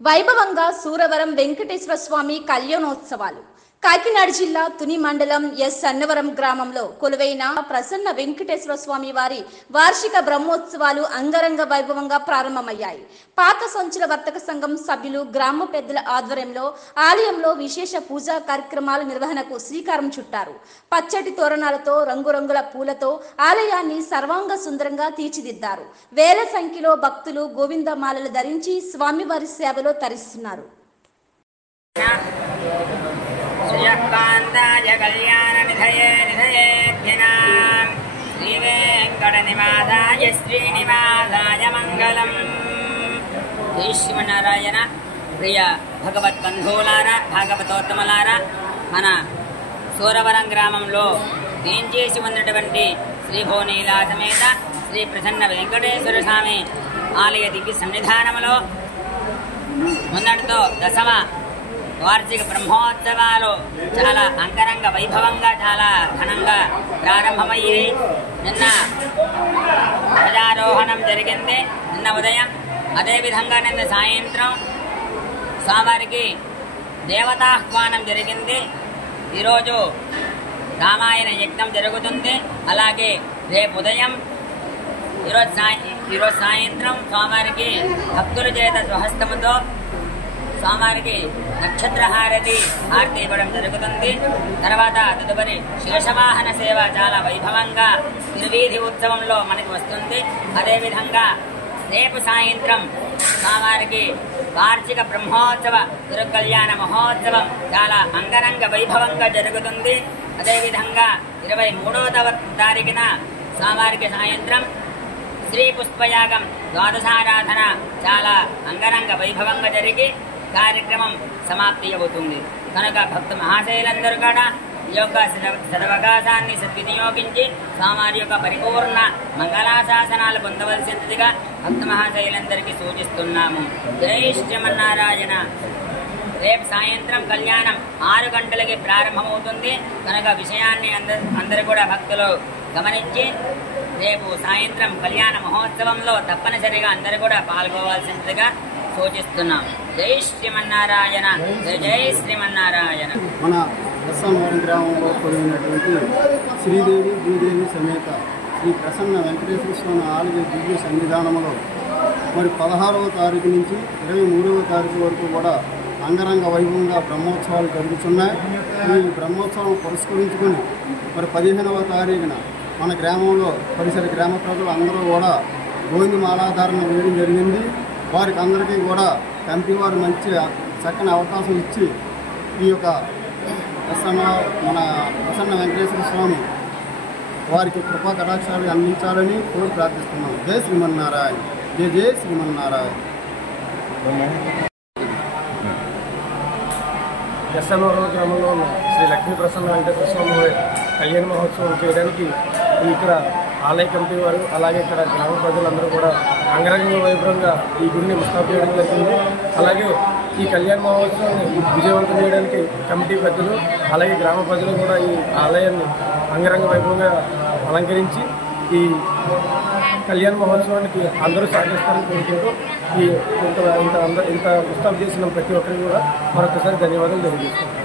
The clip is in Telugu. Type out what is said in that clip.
వైభవంగా సూరవరం వెంకటేశ్వర స్వామి కళ్యాణోత్సవాలు కాకినాడ జిల్లా తుని మండలం ఎస్ అన్నవరం గ్రామంలో కొలువైన ప్రసన్న వెంకటేశ్వర స్వామి వారి వార్షిక బ్రహ్మోత్సవాలు అంగరంగ వైభవంగా ప్రారంభమయ్యాయి. పాత సంచుల వర్తక సంఘం సభ్యులు గ్రామ పెద్దల ఆధ్వర్యంలో ఆలయంలో విశేష పూజా కార్యక్రమాల నిర్వహణకు శ్రీకారం చుట్టారు. పచ్చటి తోరణాలతో రంగురంగుల పూలతో ఆలయాన్ని సర్వాంగ సుందరంగా తీర్చిదిద్దారు. వేల సంఖ్యలో భక్తులు గోవిందమాలలు ధరించి స్వామివారి సేవలో తరిస్తున్నారు. శ్రీకాంతాయ కళ్యాణ నిధయే నిధయేభ్యనాం శ్రీ వెంకట నివాసాయ శ్రీనివాసాయ మంగళం. జై శ్రీమన్నారాయణ. ప్రియ భగవత్ బంధువులారా, భాగవతోత్తములారా, మన సూరవరం గ్రామంలో వేంచేసి ఉన్నటువంటి శ్రీ భువనీలా సమేత శ్రీ ప్రసన్న వెంకటేశ్వర స్వామి ఆలయ దివ్య సన్నిధానంలో మొన్నటితో దశమ వార్షిక బ్రహ్మోత్సవాలు చాలా అంగరంగ వైభవంగా చాలా ఘనంగా ప్రారంభమయ్యాయి. నిన్న ధ్వజారోహణం జరిగింది, నిన్న ఉదయం. అదేవిధంగా నిన్న సాయంత్రం స్వామివారికి దేవతాహ్వానం జరిగింది. ఈరోజు రామాయణ యజ్ఞం జరుగుతుంది. అలాగే రేపు ఉదయం ఈరోజు సాయంత్రం స్వామివారికి భక్తుల చేత స్వహస్తముతో స్వామివారికి నక్షత్రహారతి ఆరతి ఇవ్వడం జరుగుతుంది. తర్వాత తదుపరి శేషవాహన సేవ చాలా వైభవంగా తిరువీధి ఉత్సవంలో మనకి వస్తుంది. అదేవిధంగా రేపు సాయంత్రం స్వామివారికి వార్షిక బ్రహ్మోత్సవ తిరుకల్యాణ మహోత్సవం చాలా అంగరంగ వైభవంగా జరుగుతుంది. అదేవిధంగా 23వ తారీఖున స్వామివారికి సాయంత్రం శ్రీ పుష్పయాగం ద్వాదశారాధన చాలా అంగరంగ వైభవంగా జరిగి కార్యక్రమం సమాప్తి అవుతుంది. కనుక భక్త మహాశయులందరూ కూడా ఈ యొక్క సదవకాశాన్ని సద్వినియోగించి స్వామివారి యొక్క పరిపూర్ణ మంగళాశాసనాలు పొందవలసినదిగా భక్త మహాశయులందరికీ సూచిస్తున్నాము. జై శ్రీమన్నారాయణ. రేపు సాయంత్రం కళ్యాణం 6 గంటలకి ప్రారంభమవుతుంది. కనుక విషయాన్ని అందరూ కూడా భక్తులు గమనించి రేపు సాయంత్రం కళ్యాణ మహోత్సవంలో తప్పనిసరిగా అందరూ కూడా పాల్గొవాల్సినదిగా సూచిస్తున్నాం. జై శ్రీమన్నారాయణ. జై శ్రీమన్నారాయణ. మన ఎస్ఎన్వరం గ్రామంలో కొలిగినటువంటి శ్రీదేవి భూదేవి సమేత శ్రీ ప్రసన్న వెంకటేశ్వర స్వామి ఆలయ దివ్య సన్నిధానంలో మరి 16వ తారీఖు నుంచి 23వ తారీఖు వరకు కూడా అంగరంగ వైభవంగా బ్రహ్మోత్సవాలు జరుగుతున్నాయి. ఈ బ్రహ్మోత్సవం పురస్కరించుకొని మరి 15వ తారీఖున మన గ్రామంలో పరిసర గ్రామ ప్రజలు అందరూ కూడా గోవిందమాలాధారణ వేయడం జరిగింది. వారికి అందరికీ కూడా కమిటీ వారు మంచి చక్కని అవకాశం ఇచ్చి ఈ యొక్క మన ప్రసన్న వెంకటేశ్వర స్వామి వారికి కృపా కటాక్షాలు అందించాలని కోరి ప్రార్థిస్తున్నాం. జై శ్రీమన్నారాయణ. జై జై శ్రీమన్నారాయణ. ఎస్ఎన్వరం గ్రామంలో ఉన్న శ్రీ లక్ష్మీ ప్రసన్న వెంకటేశ్వర స్వామి కళ్యాణ మహోత్సవం చేయడానికి ఇక్కడ ఆలయ కమిటీ వారు అలాగే ఇక్కడ గ్రామ ప్రజలందరూ కూడా అంగరంగ వైభవంగా ఈ గుడిని ముస్తాబు చేయడం జరిగింది. అలాగే ఈ కళ్యాణ మహోత్సవాన్ని విజయవంతం చేయడానికి కమిటీ పెద్దలు అలాగే గ్రామ ప్రజలు కూడా ఈ ఆలయాన్ని అంగరంగ వైభవంగా అలంకరించి ఈ కళ్యాణ మహోత్సవానికి అందరూ సహకరిస్తారని కోరుకుంటూ ఇంత ముస్తాబు చేసిన ప్రతి ఒక్కరికి కూడా మరొకసారి ధన్యవాదాలు తెలియజేస్తున్నాం.